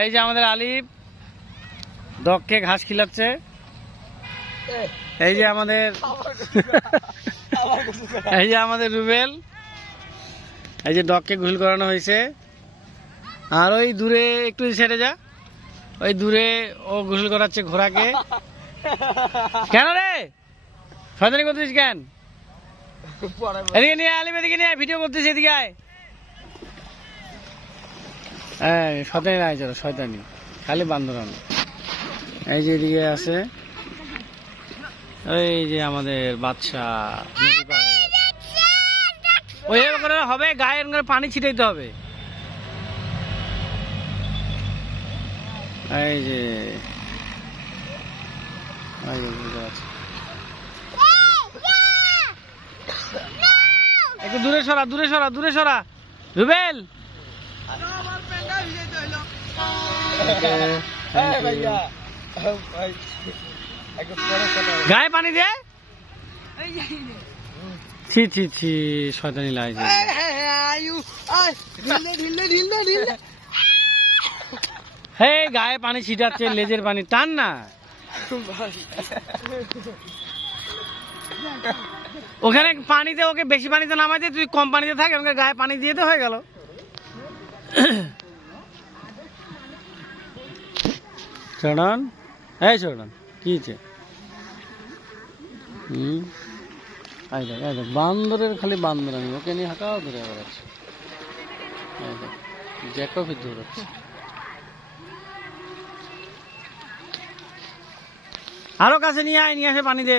এই যে আমাদের আলিফ ডগকে ঘাস খিলাচ্ছে। এই যে আমাদের রুবেল, এই যে ডগকে গোসল করানো হয়েছে। আর ওই দূরে একটু ছেড়ে যা, ওই দূরে ও গোসল করাচ্ছে ঘোড়াকে। কেন রে শয়তানি করতেছিস কেন? এদিকে নিয়ে আলিফ, এদিকে নিয়ে ভিডিও করতেছি, এদিকে আয়। শয়তানি নাই, চলো শয়তানি খালি বান্দরান। এই যে এদিকে আছে ওই যে আমাদের বাচ্চা নদী পার হয়ে গেছে। ওই করে হবে, গায়ে পানি ছিটাইতে হবে। এই যে একটু দূরে সরা, দূরে সরা, দূরে সরা রুবেল। গায়ে পানি দে। ছি ছি ছি, শয়তানি লাগছে। হে গায়ে পানি ছিটাচ্ছে, লেজের পানি টান না। ওখানে পানিতে ওকে বেশি পানিতে নামাই দিয়ে, তুই কম পানিতে থাক, ওকে গায়ে পানি দিয়ে তো হয়ে গেল। চড়ান, এই চড়ান কি বান্দরের খালি বান্দরানি, ওকে নিয়ে হাঁটাও ধরে বেড়াচ্ছে। জ্যাকও ফির দৌড়াচ্ছে। আরো কাছে নিয়ে আয়, নিয়ে আসে পানি দে।